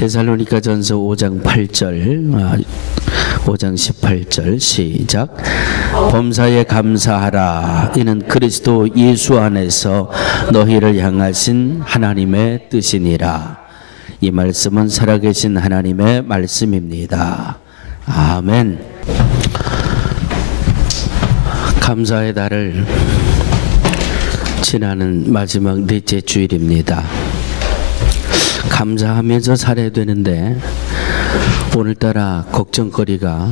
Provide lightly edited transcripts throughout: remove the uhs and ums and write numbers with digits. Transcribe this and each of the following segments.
데살로니가전서 5장 8절 5장 18절 시작. 범사에 감사하라. 이는 그리스도 예수 안에서 너희를 향하신 하나님의 뜻이니라. 이 말씀은 살아계신 하나님의 말씀입니다. 아멘. 감사의 달을 지나는 마지막 넷째 주일입니다. 감사하면서 살아야 되는데 오늘따라 걱정거리가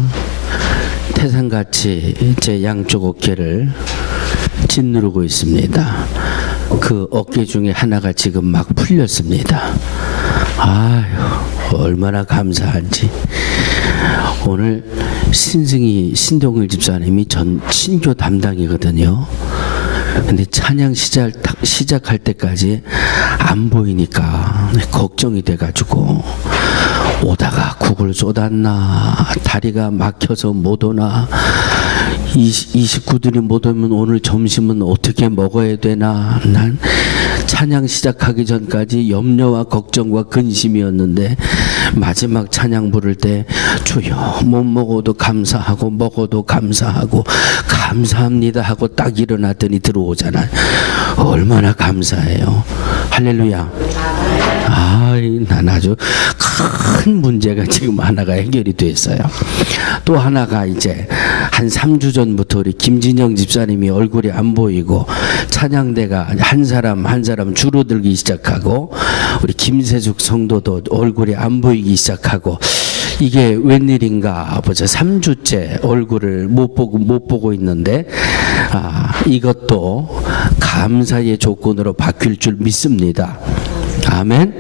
태산같이 제 양쪽 어깨를 짓누르고 있습니다. 그 어깨 중에 하나가 지금 막 풀렸습니다. 아유, 얼마나 감사한지. 오늘 신동일 집사님이 전 신교 담당이거든요. 근데 찬양 시작할 때까지 안 보이니까 걱정이 돼가지고 오다가 국을 쏟았나, 다리가 막혀서 못 오나, 29들이 못 오면 오늘 점심은 어떻게 먹어야 되나. 난 찬양 시작하기 전까지 염려와 걱정과 근심이었는데 마지막 찬양 부를 때 주여 못 먹어도 감사하고 먹어도 감사하고 감사합니다 하고 딱 일어났더니 들어오잖아요. 얼마나 감사해요. 할렐루야. 난 아주 큰 문제가 지금 하나가 해결이 됐어요. 또 하나가 이제 한 3주 전부터 우리 김진영 집사님이 얼굴이 안 보이고 찬양대가 한 사람 줄어들기 시작하고 우리 김세숙 성도도 얼굴이 안 보이기 시작하고 이게 웬일인가 벌써 3주째 얼굴을 못 보고 있는데 이것도 감사의 조건으로 바뀔 줄 믿습니다. 아멘.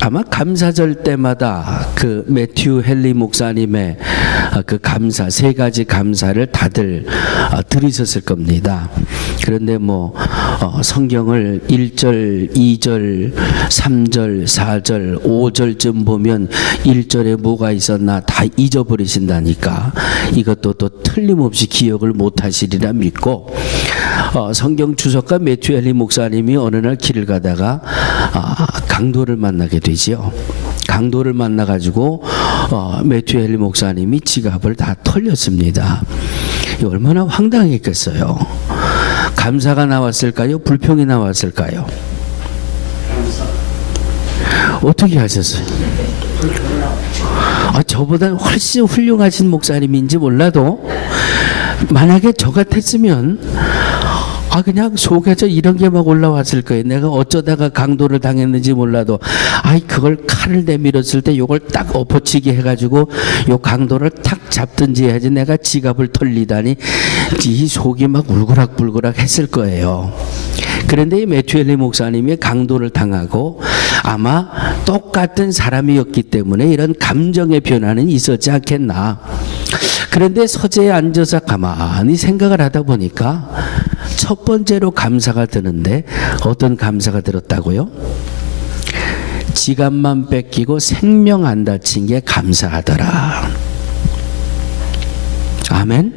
아마 감사절 때마다 그 매튜 헨리 목사님의 그 감사, 세 가지 감사를 다들 들으셨을 겁니다. 그런데 성경을 1절, 2절, 3절, 4절, 5절쯤 보면 1절에 뭐가 있었나 다 잊어버리신다니까 이것도 또 틀림없이 기억을 못하시리라 믿고 성경 주석가 매튜 헨리 목사님이 어느 날 길을 가다가 강도를 만나게 되지요. 강도를 만나가지고 매튜 헨리 목사님이 지갑을 다 털렸습니다. 얼마나 황당했겠어요. 감사가 나왔을까요? 불평이 나왔을까요? 어떻게 하셨어요? 저보다 훨씬 훌륭하신 목사님인지 몰라도 만약에 저 같았으면 그냥 속에서 이런 게 막 올라왔을 거예요. 내가 어쩌다가 강도를 당했는지 몰라도 그걸 칼을 내밀었을 때 요걸 딱 엎어치기 해가지고 요 강도를 탁 잡든지 해야지 내가 지갑을 털리다니 이 속이 막 울그락불그락 했을 거예요. 그런데 이 매튜 헨리 목사님이 강도를 당하고 아마 똑같은 사람이었기 때문에 이런 감정의 변화는 있었지 않겠나. 그런데 서재에 앉아서 가만히 생각을 하다 보니까 첫 번째로 감사가 드는데 어떤 감사가 들었다고요? 지갑만 뺏기고 생명 안 다친 게 감사하더라. 아멘?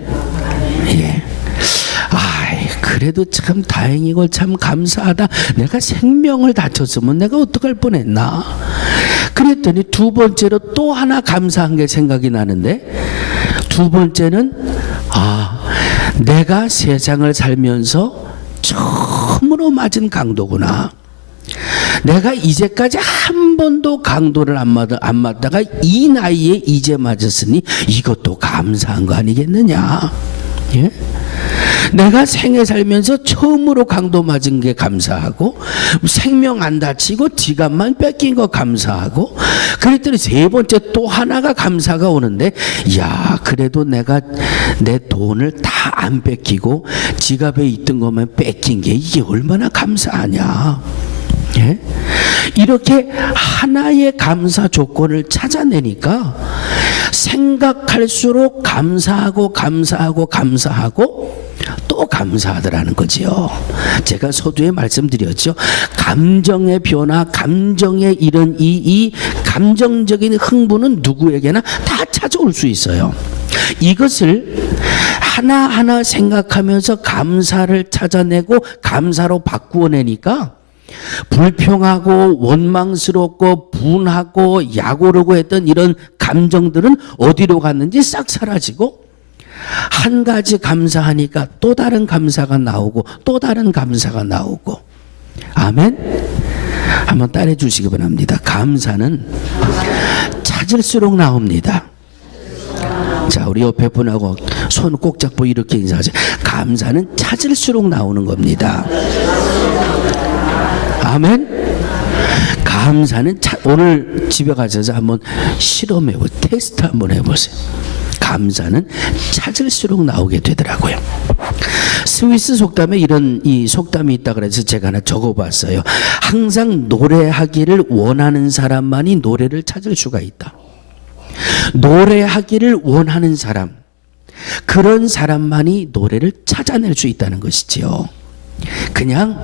예. 그래도 참 다행이고 참 감사하다. 내가 생명을 다쳤으면 내가 어떡할 뻔했나. 그랬더니 두 번째로 또 하나 감사한 게 생각이 나는데 두 번째는 내가 세상을 살면서 처음으로 맞은 강도구나. 내가 이제까지 한 번도 강도를 안 맞다가 이 나이에 이제 맞았으니 이것도 감사한 거 아니겠느냐. 예? 내가 생애 살면서 처음으로 강도 맞은 게 감사하고 생명 안 다치고 지갑만 뺏긴 거 감사하고 그랬더니 세 번째 또 하나가 감사가 오는데 그래도 내가 내 돈을 다 안 뺏기고 지갑에 있던 것만 뺏긴 게 이게 얼마나 감사하냐. 예? 이렇게 하나의 감사 조건을 찾아내니까 생각할수록 감사하고 또 감사하더라는 거지요. 제가 서두에 말씀드렸죠. 감정의 변화, 감정의 이런 이 감정적인 흥분은 누구에게나 다 찾아올 수 있어요. 이것을 하나하나 생각하면서 감사를 찾아내고 감사로 바꾸어내니까 불평하고 원망스럽고 분하고 약오르고 했던 이런 감정들은 어디로 갔는지 싹 사라지고 한 가지 감사하니까 또 다른 감사가 나오고 또 다른 감사가 나오고. 아멘. 한번 따라해 주시기 바랍니다. 감사는 찾을수록 나옵니다. 자, 우리 옆에 분하고 손 꼭 잡고 이렇게 인사하세요. 감사는 찾을수록 나오는 겁니다. 아멘. 감사는 오늘 집에 가셔서 한번 실험해보세요. 테스트 한번 해보세요. 감사는 찾을수록 나오게 되더라고요. 스위스 속담에 이런 이 속담이 있다 그래서 제가 하나 적어봤어요. 항상 노래하기를 원하는 사람만이 노래를 찾을 수가 있다. 노래하기를 원하는 사람, 그런 사람만이 노래를 찾아낼 수 있다는 것이지요. 그냥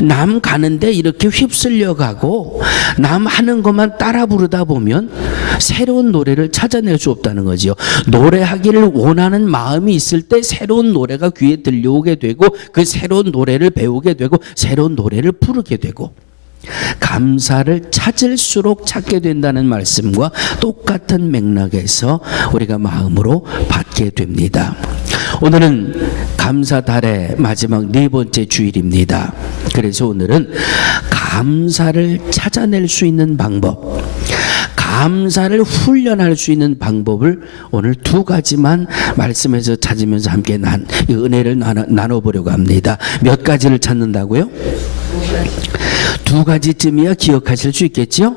남 가는데 이렇게 휩쓸려 가고 남 하는 것만 따라 부르다 보면 새로운 노래를 찾아낼 수 없다는 거지요. 노래하기를 원하는 마음이 있을 때 새로운 노래가 귀에 들려오게 되고 그 새로운 노래를 배우게 되고 새로운 노래를 부르게 되고, 감사를 찾을수록 찾게 된다는 말씀과 똑같은 맥락에서 우리가 마음으로 받게 됩니다. 오늘은 감사달의 마지막 네 번째 주일입니다. 그래서 오늘은 감사를 찾아낼 수 있는 방법, 감사를 훈련할 수 있는 방법을 오늘 두 가지만 말씀에서 찾으면서 함께 은혜를 나눠보려고 합니다. 몇 가지를 찾는다고요? 두 가지쯤이야 기억하실 수 있겠죠?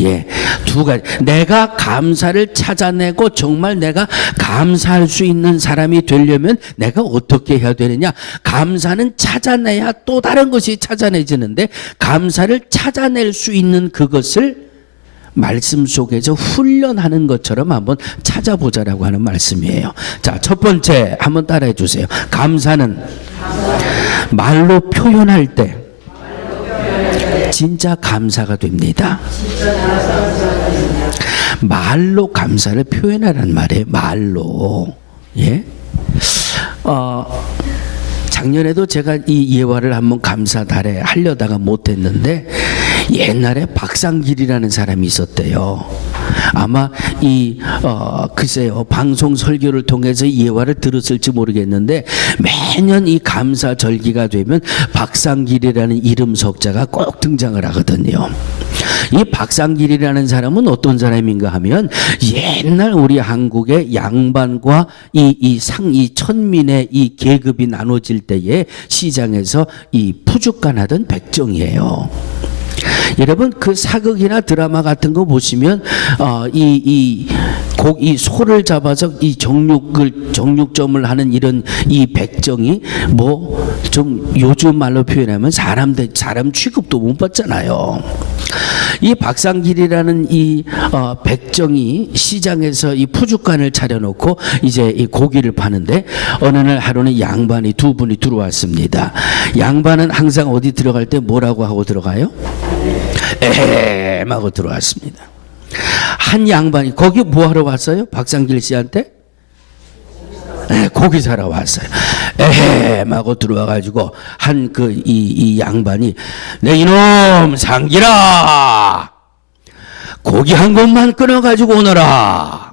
예, 두 가지. 내가 감사를 찾아내고 정말 내가 감사할 수 있는 사람이 되려면 내가 어떻게 해야 되느냐? 감사는 찾아내야 또 다른 것이 찾아내지는데, 감사를 찾아낼 수 있는 그것을 말씀 속에서 훈련하는 것처럼 한번 찾아보자라고 하는 말씀이에요. 자, 첫 번째 한번 따라해 주세요. 감사는 말로 표현할 때 진짜 감사가 됩니다. 말로 감사를 표현하라는 말이에요. 말로. 예? 작년에도 제가 이 예화를 한번 감사달에 하려다가 못했는데, 옛날에 박상길이라는 사람이 있었대요. 아마 글쎄요, 방송 설교를 통해서 이 예화를 들었을지 모르겠는데, 매년 이 감사 절기가 되면 박상길이라는 이름 석자가 꼭 등장을 하거든요. 이 박상길이라는 사람은 어떤 사람인가 하면, 옛날 우리 한국의 양반과 이 천민의 이 계급이 나눠질 때에 시장에서 이 푸주간하던 백정이에요. 여러분, 그 사극이나 드라마 같은 거 보시면 이 소를 잡아서 이 정육점을 하는 이런 이 백정이 뭐 좀 요즘 말로 표현하면 사람 취급도 못 받잖아요. 이 박상길이라는 이 백정이 시장에서 이 푸주간을 차려놓고 이제 이 고기를 파는데, 어느 날 하루는 양반이 두 분이 들어왔습니다. 양반은 항상 어디 들어갈 때 뭐라고 하고 들어가요? 에헴 하고 들어왔습니다. 한 양반이 거기 뭐 하러 왔어요? 박상길 씨한테? 고기 사러 왔어요. 에헴 하고 들어와가지고 이 양반이, 내 이놈 상길아, 고기 한 것만 끊어가지고 오너라.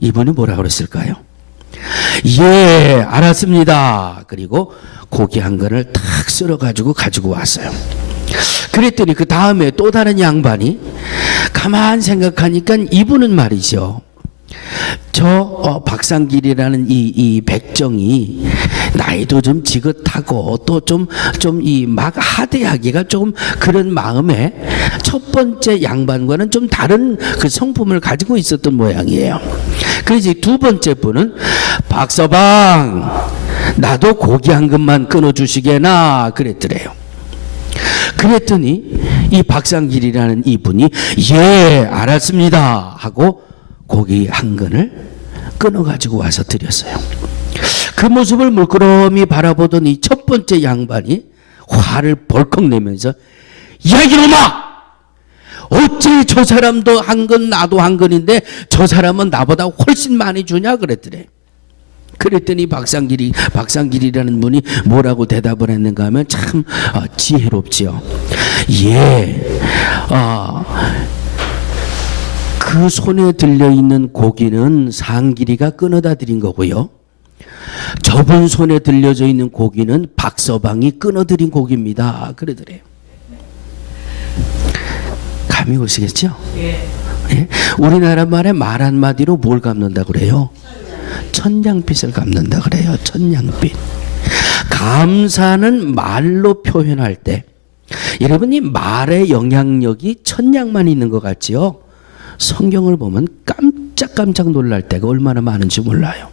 이분이 뭐라 그랬을까요? 예, 알았습니다. 그리고 고기 한 건을 탁 썰어가지고 가지고 왔어요. 그랬더니 그 다음에 또 다른 양반이 가만 생각하니까 이분은 말이죠, 박상길이라는 이 백정이 나이도 좀 지긋하고 또 좀 이 막 하대하기가 좀 그런 마음에 첫 번째 양반과는 좀 다른 그 성품을 가지고 있었던 모양이에요. 그래서 두 번째 분은, 박서방, 나도 고기 한 근만 끊어주시게나 그랬더래요. 그랬더니 이 박상길이라는 이분이 예, 알았습니다 하고 고기 한 근을 끊어가지고 와서 드렸어요. 그 모습을 물끄러미 바라보던 이 첫 번째 양반이 화를 벌컥 내면서, 야 이놈아, 어째 저 사람도 한 근 나도 한 근인데 저 사람은 나보다 훨씬 많이 주냐 그랬더래. 그랬더니 박상길이라는 분이 뭐라고 대답을 했는가 하면 참 지혜롭지요. 예, 그 손에 들려있는 고기는 상길이가 끊어다 드린 거고요. 저분 손에 들려져 있는 고기는 박서방이 끊어드린 고기입니다. 그러더래요. 감이 오시겠죠? 예. 우리나라 말에 말 한마디로 뭘 갚는다 그래요? 천냥빚을 갚는다 그래요. 천냥빚. 감사는 말로 표현할 때 여러분이 말의 영향력이 천냥만 있는 것 같지요? 성경을 보면 깜짝깜짝 놀랄 때가 얼마나 많은지 몰라요.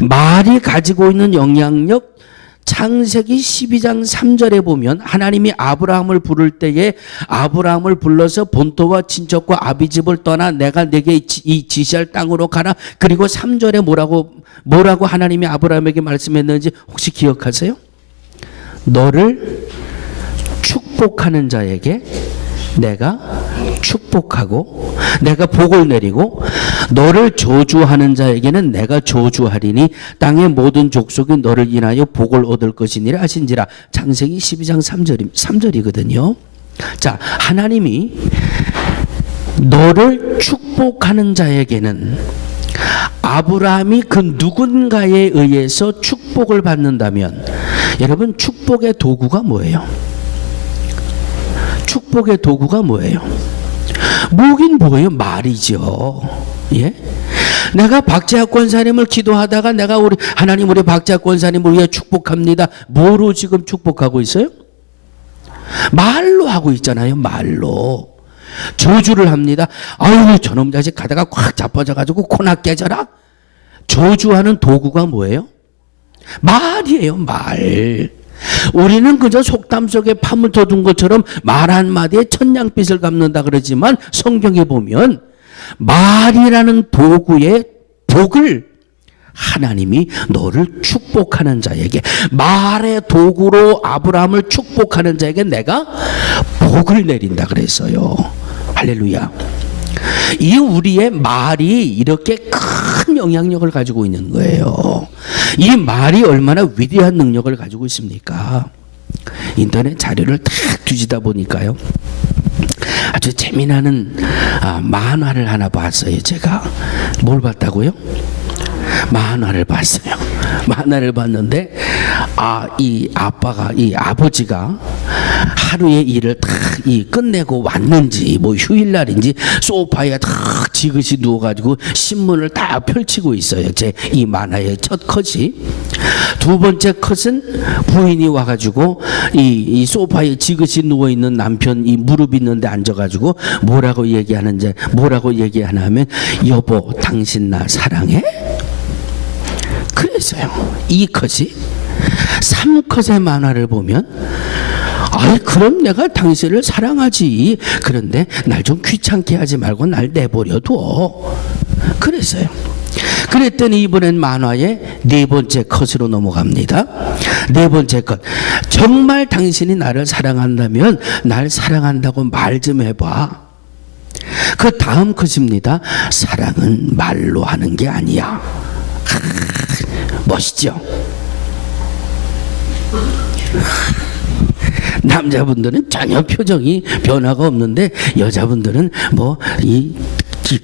말이 가지고 있는 영향력, 창세기 12장 3절에 보면 하나님이 아브라함을 부를 때에 아브라함을 불러서 본토와 친척과 아비집을 떠나 내가 내게 이 지시할 땅으로 가라. 그리고 3절에 뭐라고 하나님이 아브라함에게 말씀했는지 혹시 기억하세요? 너를 축복하는 자에게 내가 축복하고 내가 복을 내리고 너를 저주하는 자에게는 내가 저주하리니 땅의 모든 족속이 너를 인하여 복을 얻을 것이니라 하신지라. 창세기 12장 3절이거든요. 자, 하나님이 너를 축복하는 자에게는 아브라함이 그 누군가에 의해서 축복을 받는다면 여러분 축복의 도구가 뭐예요? 축복의 도구가 뭐예요? 뭐긴 뭐예요? 말이죠. 예? 내가 박재학 권사님을 기도하다가 내가 하나님 우리 박재학 권사님을 위해 축복합니다. 뭐로 지금 축복하고 있어요? 말로 하고 있잖아요. 말로. 저주를 합니다. 아유 저놈 자식 가다가 콱 자빠져가지고 코나 깨져라. 저주하는 도구가 뭐예요? 말이에요. 말. 우리는 그저 속담 속에 파묻혀 둔 것처럼 말 한마디에 천냥빚을 갚는다 그러지만 성경에 보면 말이라는 도구의 복을 하나님이 너를 축복하는 자에게 말의 도구로 아브라함을 축복하는 자에게 내가 복을 내린다 그랬어요. 할렐루야. 이 우리의 말이 이렇게 큰 영향력을 가지고 있는 거예요. 이 말이 얼마나 위대한 능력을 가지고 있습니까? 인터넷 자료를 탁 뒤지다 보니까요. 아주 재미나는 만화를 하나 봤어요. 제가 뭘 봤다고요? 만화를 봤어요. 만화를 봤는데 이 아버지가 하루의 일을 다 끝내고 왔는지 뭐 휴일날인지 소파에 딱 지그시 누워가지고 신문을 다 펼치고 있어요. 제 이 만화의 첫 컷이. 두 번째 컷은 부인이 와가지고 이 소파에 지그시 누워있는 남편 이 무릎 있는데 앉아가지고 뭐라고 얘기하나 하면 여보 당신 나 사랑해? 그랬어요. 이 컷이. 3컷의 만화를 보면 아이 그럼 내가 당신을 사랑하지. 그런데 날 좀 귀찮게 하지 말고 날 내버려둬. 그랬어요. 그랬더니 이번엔 만화의 네 번째 컷으로 넘어갑니다. 네 번째 컷. 정말 당신이 나를 사랑한다면 날 사랑한다고 말 좀 해봐. 그 다음 컷입니다. 사랑은 말로 하는 게 아니야. 멋있죠? 남자분들은 전혀 표정이 변화가 없는데 여자분들은 뭐 이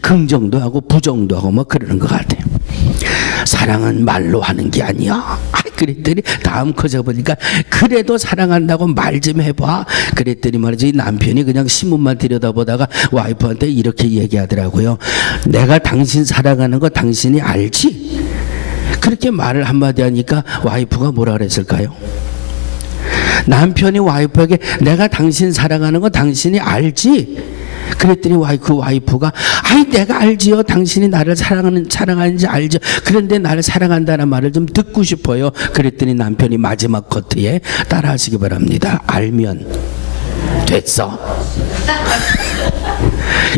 긍정도 하고 부정도 하고 뭐 그러는 것 같아요. 사랑은 말로 하는 게 아니야. 그랬더니 다음 커져 보니까 그래도 사랑한다고 말 좀 해봐. 그랬더니 말이지 남편이 그냥 신문만 들여다보다가 와이프한테 이렇게 얘기하더라고요. 내가 당신 사랑하는 거 당신이 알지? 그렇게 말을 한마디 하니까 와이프가 뭐라 그랬을까요? 남편이 와이프에게 내가 당신 사랑하는 거 당신이 알지? 그랬더니 그 와이프가 아이 내가 알지요. 당신이 나를 사랑하는지 알죠. 그런데 나를 사랑한다는 말을 좀 듣고 싶어요. 그랬더니 남편이 마지막 커트에 따라하시기 바랍니다. 알면 됐어.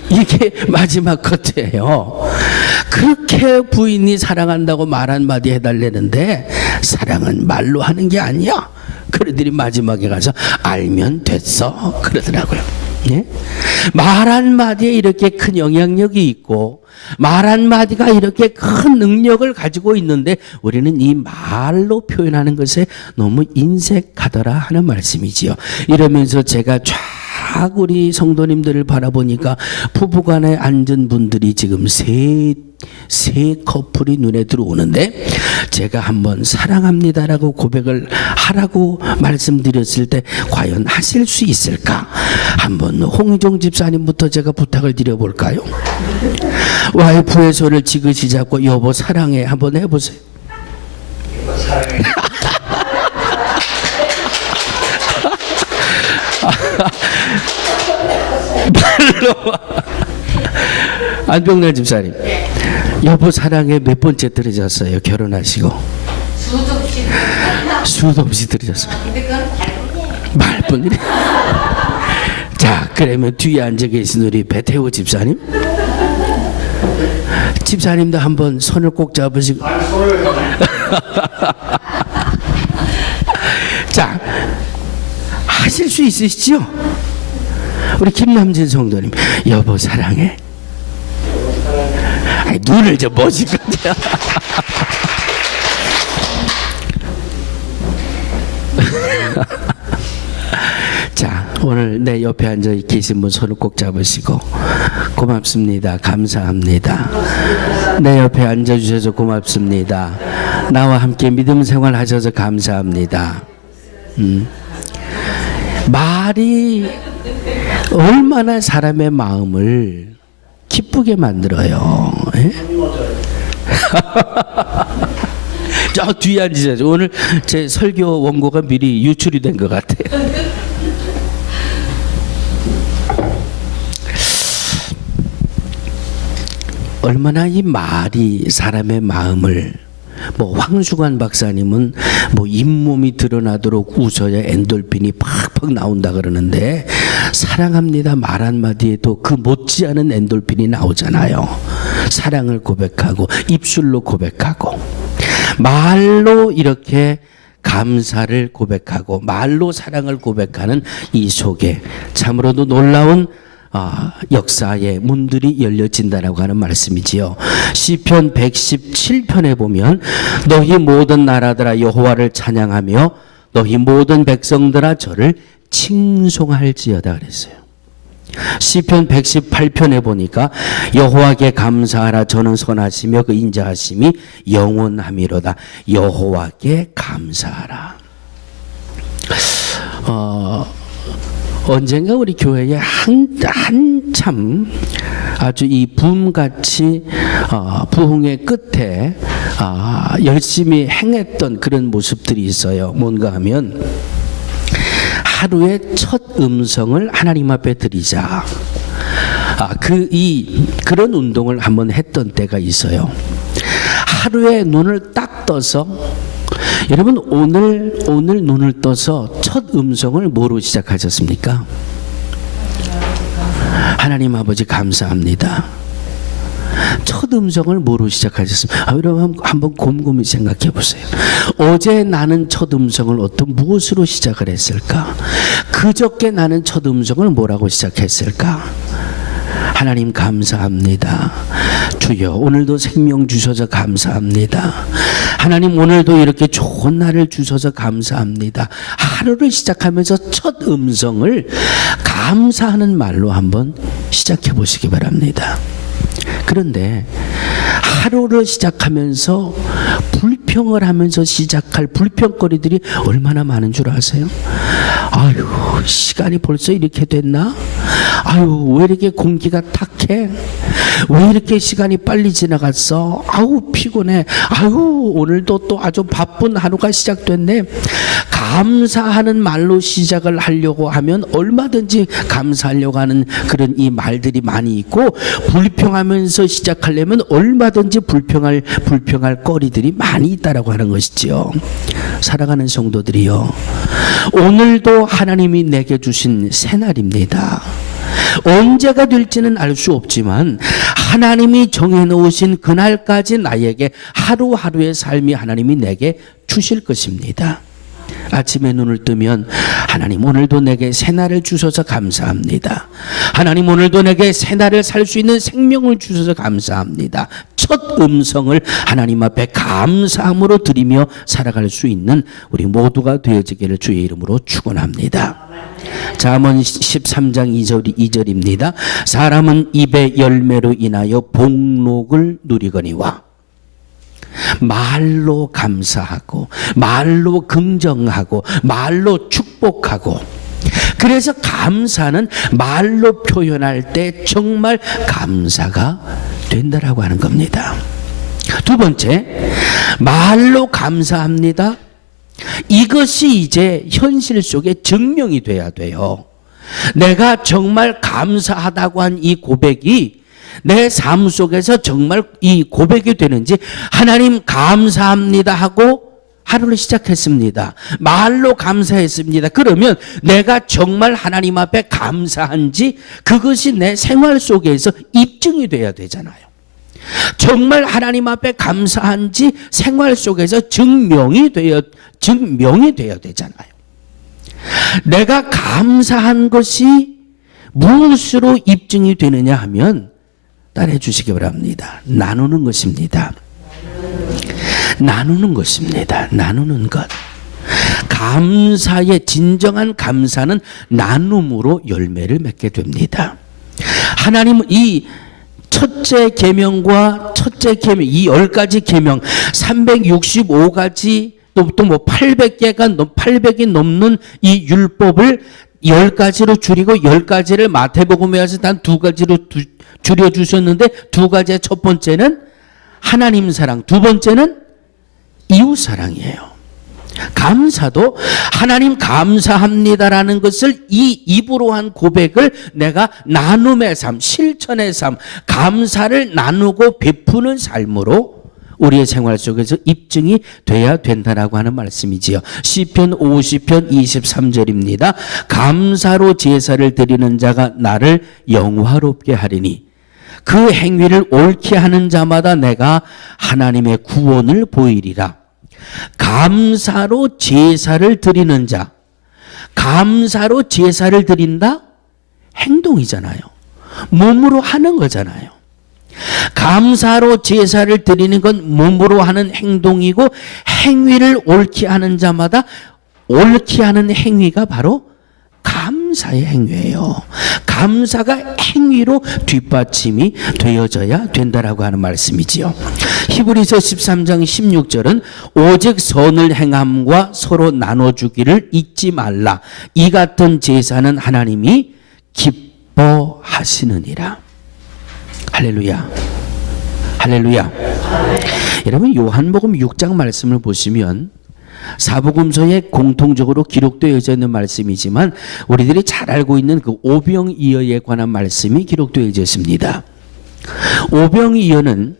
이게 마지막 커트예요. 그렇게 부인이 사랑한다고 말 한마디 해달라는데 사랑은 말로 하는 게 아니야. 그러더니 마지막에 가서 알면 됐어 그러더라고요. 예? 말 한마디에 이렇게 큰 영향력이 있고 말 한마디가 이렇게 큰 능력을 가지고 있는데 우리는 이 말로 표현하는 것에 너무 인색하더라 하는 말씀이지요. 이러면서 제가 쫙 우리 성도님들을 바라보니까 부부간에 앉은 분들이 지금 세 커플이 눈에 들어오는데 제가 한번 사랑합니다라고 고백을 하라고 말씀드렸을 때 과연 하실 수 있을까? 한번 홍희종 집사님부터 제가 부탁을 드려볼까요? 와이프의 손을 지그시 잡고 여보 사랑해 한번 해보세요. 여보 사랑해. 안병란 집사님, 여보 사랑해 몇 번째 들으셨어요? 결혼하시고 수도 없이 들으셨어요. 말뿐이래. 자, 그러면 뒤에 앉아 계신 우리 배태호 집사님, 집사님도 한번 손을 꼭 잡으시고. 자, 하실 수 있으시죠? 우리 김남진 성도님, 여보 사랑해. 아니, 눈을 좀 멋질 거죠. 자, 오늘 내 옆에 앉아 계신 분 손을 꼭 잡으시고 고맙습니다. 감사합니다. 내 옆에 앉아주셔서 고맙습니다. 나와 함께 믿음 생활 하셔서 감사합니다. 말이 얼마나 사람의 마음을 기쁘게 만들어요. 저 뒤에 앉으세요. 오늘 제 설교 원고가 미리 유출이 된 것 같아요. 얼마나 이 말이 사람의 마음을, 뭐 황수관 박사님은 뭐 잇몸이 드러나도록 웃어야 엔돌핀이 팍팍 나온다 그러는데 사랑합니다 말 한마디에도 그 못지않은 엔돌핀이 나오잖아요. 사랑을 고백하고 입술로 고백하고 말로 이렇게 감사를 고백하고 말로 사랑을 고백하는 이 속에 참으로도 놀라운 역사의 문들이 열려진다라고 하는 말씀이지요. 시편 117편에 보면 너희 모든 나라들아 여호와를 찬양하며 너희 모든 백성들아 저를 칭송할지어다 그랬어요. 시편 118편에 보니까 여호와께 감사하라 저는 선하시며 그 인자하심이 영원함이로다. 여호와께 감사하라. 언젠가 우리 교회에 한참 아주 이 붐같이 부흥의 끝에 열심히 행했던 그런 모습들이 있어요. 뭔가 하면 하루에 첫 음성을 하나님 앞에 드리자. 그런 운동을 한번 했던 때가 있어요. 하루에 눈을 딱 떠서 여러분 오늘 눈을 떠서 첫 음성을 뭐로 시작하셨습니까? 하나님 아버지 감사합니다. 첫 음성을 뭐로 시작하셨습니까? 여러분 한번 곰곰이 생각해 보세요. 어제 나는 첫 음성을 무엇으로 시작을 했을까? 그저께 나는 첫 음성을 뭐라고 시작했을까? 하나님 감사합니다. 주여 오늘도 생명 주셔서 감사합니다. 하나님 오늘도 이렇게 좋은 날을 주셔서 감사합니다. 하루를 시작하면서 첫 음성을 감사하는 말로 한번 시작해 보시기 바랍니다. 그런데 하루를 시작하면서 불평을 하면서 시작할 불평거리들이 얼마나 많은 줄 아세요? 아유 시간이 벌써 이렇게 됐나? 아유 왜 이렇게 공기가 탁해? 왜 이렇게 시간이 빨리 지나갔어? 아우 피곤해. 아유 오늘도 또 아주 바쁜 하루가 시작됐네. 감사하는 말로 시작을 하려고 하면 얼마든지 감사하려고 하는 그런 이 말들이 많이 있고 불평하면서 시작하려면 얼마든지 불평할 거리들이 많이 있다라고 하는 것이지요. 사랑하는 성도들이요, 오늘도 하나님이 내게 주신 새날입니다. 언제가 될지는 알 수 없지만 하나님이 정해놓으신 그날까지 나에게 하루하루의 삶이 하나님이 내게 주실 것입니다. 아침에 눈을 뜨면 하나님 오늘도 내게 새날을 주셔서 감사합니다. 하나님 오늘도 내게 새날을 살 수 있는 생명을 주셔서 감사합니다. 첫 음성을 하나님 앞에 감사함으로 드리며 살아갈 수 있는 우리 모두가 되어지기를 주의 이름으로 축원합니다. 잠언 13장 2절입니다. 사람은 입의 열매로 인하여 복록을 누리거니와 말로 감사하고 말로 긍정하고 말로 축복하고, 그래서 감사는 말로 표현할 때 정말 감사가 된다라고 하는 겁니다. 두 번째, 말로 감사합니다. 이것이 이제 현실 속에 증명이 돼야 돼요. 내가 정말 감사하다고 한 이 고백이 내 삶 속에서 정말 이 고백이 되는지, 하나님 감사합니다 하고 하루를 시작했습니다. 말로 감사했습니다. 그러면 내가 정말 하나님 앞에 감사한지 그것이 내 생활 속에서 입증이 돼야 되잖아요. 정말 하나님 앞에 감사한지 생활 속에서 증명이 되어야 되잖아요. 내가 감사한 것이 무엇으로 입증이 되느냐 하면 따라해 주시기 바랍니다. 나누는 것입니다. 나누는 것입니다. 나누는 것. 감사의 진정한 감사는 나눔으로 열매를 맺게 됩니다. 하나님은 이 첫째 계명과 첫째 계명, 이 10가지 계명, 365가지 또 뭐 800이 넘는 이 율법을 10가지로 줄이고 10가지를 마태복음에서 단 2가지로 줄여 주셨는데, 2가지의 첫 번째는 하나님 사랑, 두 번째는 이웃 사랑이에요. 감사도 하나님 감사합니다라는 것을 이 입으로 한 고백을 내가 나눔의 삶, 실천의 삶, 감사를 나누고 베푸는 삶으로 우리의 생활 속에서 입증이 돼야 된다라고 하는 말씀이지요. 시편 50편 23절입니다. 감사로 제사를 드리는 자가 나를 영화롭게 하리니 그 행위를 옳게 하는 자마다 내가 하나님의 구원을 보이리라. 감사로 제사를 드리는 자, 감사로 제사를 드린다? 행동이잖아요. 몸으로 하는 거잖아요. 감사로 제사를 드리는 건 몸으로 하는 행동이고, 행위를 옳게 하는 자마다 옳게 하는 행위가 바로 감사의 행위예요. 감사가 행위로 뒷받침이 되어져야 된다라고 하는 말씀이지요. 히브리서 13장 16절은 오직 선을 행함과 서로 나눠주기를 잊지 말라. 이 같은 제사는 하나님이 기뻐하시느니라. 할렐루야. 할렐루야. 여러분, 요한복음 6장 말씀을 보시면 사복음서에 공통적으로 기록되어 있는 말씀이지만 우리들이 잘 알고 있는 그 오병이어에 관한 말씀이 기록되어 있습니다. 오병이어는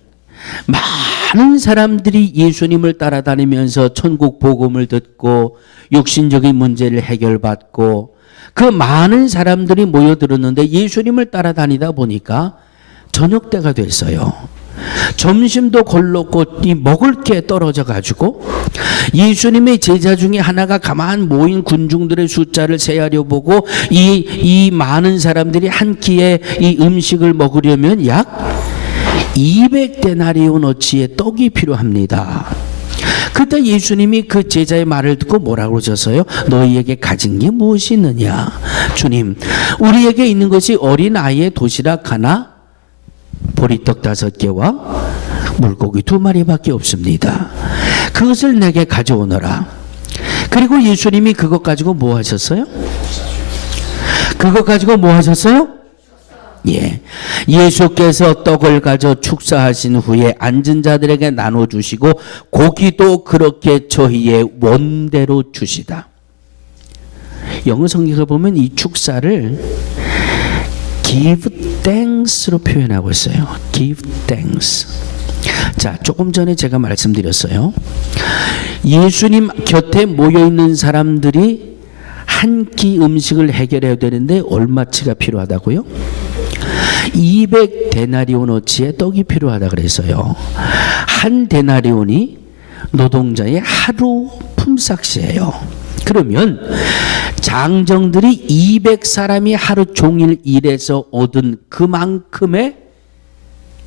많은 사람들이 예수님을 따라다니면서 천국 복음을 듣고 육신적인 문제를 해결받고, 그 많은 사람들이 모여들었는데 예수님을 따라다니다 보니까 저녁 때가 됐어요. 점심도 걸렀고 먹을 게 떨어져 가지고 예수님의 제자 중에 하나가 가만 모인 군중들의 숫자를 세하려 보고 이 많은 사람들이 한 끼에 이 음식을 먹으려면 약 200데나리온어치의 떡이 필요합니다. 그때 예수님이 그 제자의 말을 듣고 뭐라고 그러셨어요? 너희에게 가진 게 무엇이 있느냐? 주님, 우리에게 있는 것이 어린 아이의 도시락 하나, 보리떡 5개와 물고기 2마리밖에 없습니다. 그것을 내게 가져오너라. 그리고 예수님이 그것 가지고 뭐 하셨어요? 그것 가지고 뭐 하셨어요? 예. 예수께서 떡을 가져 축사하신 후에 앉은 자들에게 나눠주시고 고기도 그렇게 저희의 원대로 주시다. 영어 성경을 보면 이 축사를 give thanks로 표현하고 있어요. give thanks. 자, 조금 전에 제가 말씀드렸어요. 예수님 곁에 모여있는 사람들이 한 끼 음식을 해결해야 되는데 얼마치가 필요하다고요? 200데나리온어치의 떡이 필요하다 그랬어요. 한 데나리온이 노동자의 하루 품삯이에요. 그러면 장정들이 200사람이 하루 종일 일해서 얻은 그만큼의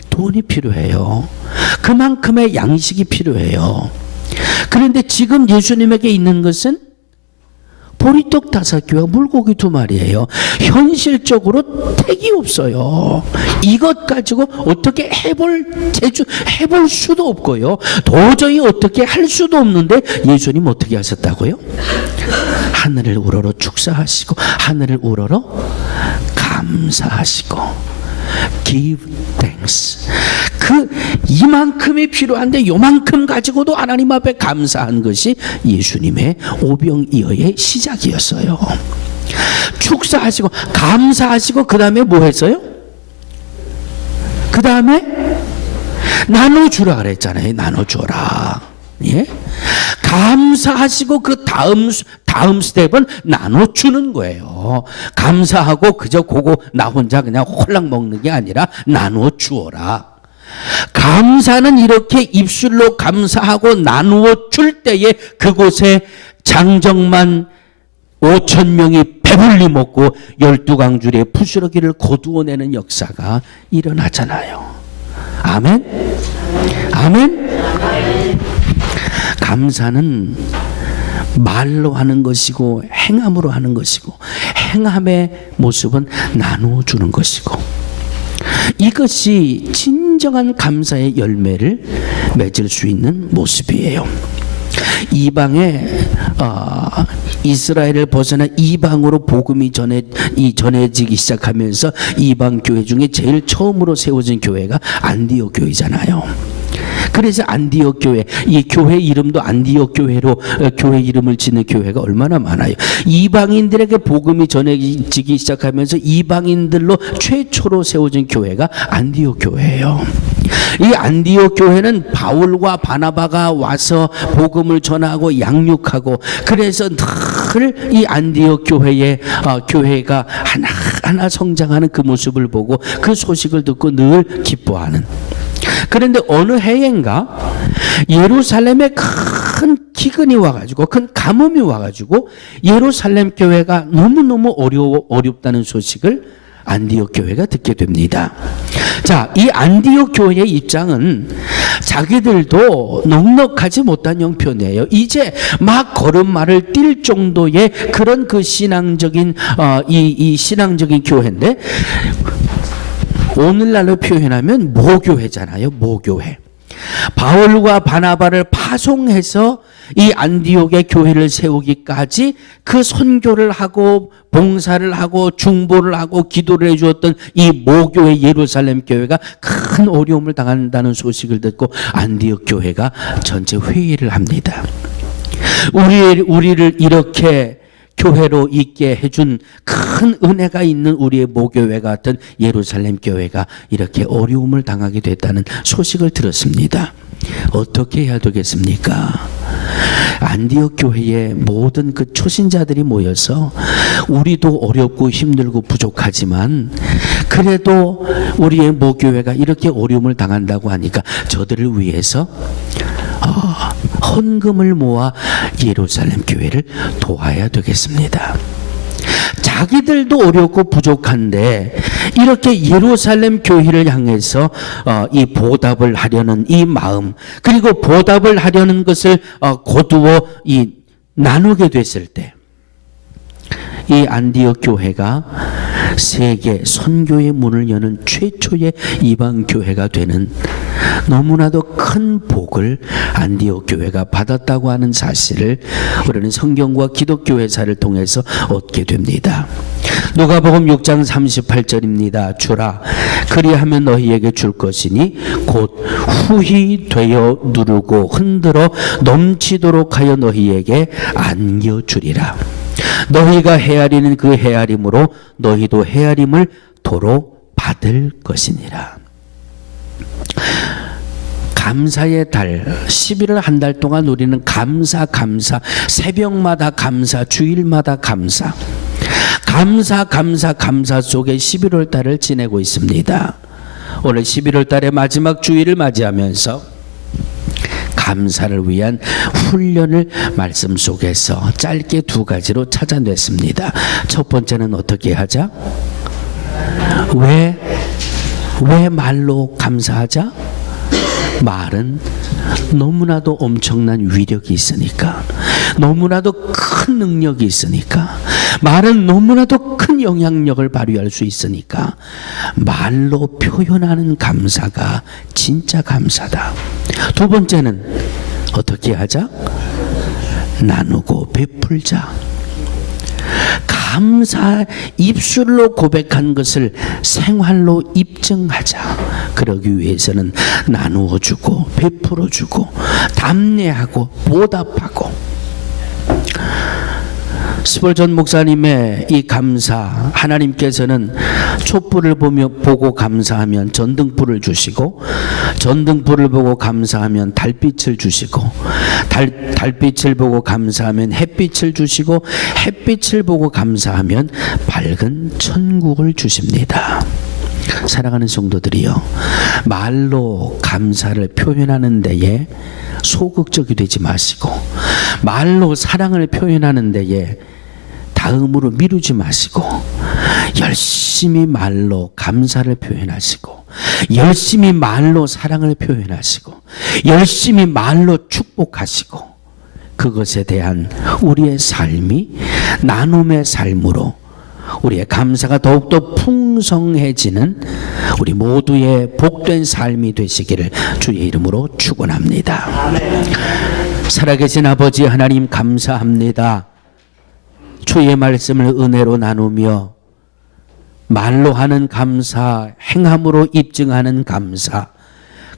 돈이 필요해요. 그만큼의 양식이 필요해요. 그런데 지금 예수님에게 있는 것은 보리떡 5개와 물고기 2마리예요. 현실적으로 택이 없어요. 이것 가지고 어떻게 해볼 수도 없고요. 도저히 어떻게 할 수도 없는데 예수님 어떻게 하셨다고요? 하늘을 우러러 축사하시고 하늘을 우러러 감사하시고 give thanks. 이만큼이 필요한데 요만큼 가지고도 하나님 앞에 감사한 것이 예수님의 오병이어의 시작이었어요. 축사하시고 감사하시고 그 다음에 뭐 했어요? 그 다음에 나눠주라 그랬잖아요. 나눠줘라. 예? 감사하시고 그 다음 스텝은 나눠주는 거예요. 감사하고 그저 그거 나 혼자 그냥 홀랑 먹는 게 아니라 나눠주어라. 감사는 이렇게 입술로 감사하고 나누어 줄 때에 그곳에 장정만 5,000명이 배불리 먹고 12강줄의 부스러기를 거두어내는 역사가 일어나잖아요. 아멘? 아멘? 감사는 말로 하는 것이고 행함으로 하는 것이고 행함의 모습은 나누어 주는 것이고 이것이 진정한 감사의 열매를 맺을 수 있는 모습이에요. 이방에 이스라엘을 벗어나 이방으로 복음이 전해지기 시작하면서 이방 교회 중에 제일 처음으로 세워진 교회가 안디옥 교회잖아요. 그래서 안디옥 교회, 이 교회 이름도 안디옥 교회로 교회 이름을 짓는 교회가 얼마나 많아요. 이방인들에게 복음이 전해지기 시작하면서 이방인들로 최초로 세워진 교회가 안디옥 교회예요. 이 안디옥 교회는 바울과 바나바가 와서 복음을 전하고 양육하고 그래서 늘 이 안디옥 교회가 하나하나 성장하는 그 모습을 보고 그 소식을 듣고 늘 기뻐하는. 그런데 어느 해인가 예루살렘에 큰 기근이 와가지고 큰 가뭄이 와가지고 예루살렘 교회가 너무너무 어렵다는 소식을 안디옥 교회가 듣게 됩니다. 자, 이 안디옥 교회의 입장은 자기들도 넉넉하지 못한 형편이에요. 이제 막 걸음마를 뛸 정도의 그런 그 신앙적인 이 신앙적인 교회인데 오늘날로 표현하면 모교회잖아요. 모교회. 바울과 바나바를 파송해서 이 안디옥의 교회를 세우기까지 그 선교를 하고 봉사를 하고 중보를 하고 기도를 해주었던 이 모교회 예루살렘 교회가 큰 어려움을 당한다는 소식을 듣고 안디옥 교회가 전체 회의를 합니다. 우리를 이렇게 교회로 있게 해준 큰 은혜가 있는 우리의 모교회 같은 예루살렘 교회가 이렇게 어려움을 당하게 됐다는 소식을 들었습니다. 어떻게 해야 되겠습니까? 안디옥 교회에 모든 그 초신자들이 모여서 우리도 어렵고 힘들고 부족하지만 그래도 우리의 모교회가 이렇게 어려움을 당한다고 하니까 저들을 위해서 헌금을 모아 예루살렘 교회를 도와야 되겠습니다. 자기들도 어렵고 부족한데 이렇게 예루살렘 교회를 향해서 이 보답을 하려는 이 마음 그리고 보답을 하려는 것을 거두어 나누게 됐을 때 이 안디옥 교회가 세계 선교의 문을 여는 최초의 이방 교회가 되는 너무나도 큰 복을 안디옥 교회가 받았다고 하는 사실을 우리는 성경과 기독교 회사를 통해서 얻게 됩니다. 누가복음 6장 38절입니다. 주라 그리하면 너희에게 줄 것이니 곧 후히 되어 누르고 흔들어 넘치도록 하여 너희에게 안겨주리라. 너희가 헤아리는 그 헤아림으로 너희도 헤아림을 도로 받을 것이니라. 감사의 달 11월 한 달 동안 우리는 감사 새벽마다 감사 주일마다 감사 속에 11월 달을 지내고 있습니다. 오늘 11월 달의 마지막 주일을 맞이하면서 감사를 위한 훈련을 말씀 속에서 짧게 두 가지로 찾아냈습니다. 첫 번째는 어떻게 하자? 왜 말로 감사하자? 말은 너무나도 엄청난 위력이 있으니까, 너무나도 큰 능력이 있으니까, 말은 너무나도 큰 영향력을 발휘할 수 있으니까 말로 표현하는 감사가 진짜 감사다. 두 번째는 어떻게 하자? 나누고 베풀자. 감사 입술로 고백한 것을 생활로 입증하자. 그러기 위해서는 나누어 주고 베풀어 주고 담례하고 보답하고. 스펄전 목사님의 이 감사, 하나님께서는 촛불을 보고 감사하면 전등불을 주시고, 전등불을 보고 감사하면 달빛을 주시고, 달빛을 보고 감사하면 햇빛을 주시고, 햇빛을 보고 감사하면 밝은 천국을 주십니다. 사랑하는 성도들이요, 말로 감사를 표현하는 데에 소극적이 되지 마시고, 말로 사랑을 표현하는 데에 다음으로 미루지 마시고, 열심히 말로 감사를 표현하시고, 열심히 말로 사랑을 표현하시고, 열심히 말로 축복하시고, 그것에 대한 우리의 삶이 나눔의 삶으로 우리의 감사가 더욱더 풍성해지는 우리 모두의 복된 삶이 되시기를 주의 이름으로 축원합니다. 살아계신 아버지 하나님, 감사합니다. 주의 말씀을 은혜로 나누며 말로 하는 감사, 행함으로 입증하는 감사,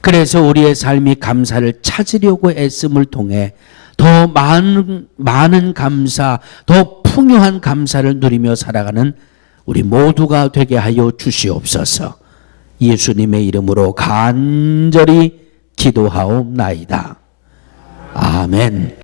그래서 우리의 삶이 감사를 찾으려고 애씀을 통해 더 많은 감사, 더 풍요한 감사를 누리며 살아가는 우리 모두가 되게 하여 주시옵소서. 예수님의 이름으로 간절히 기도하옵나이다. 아멘.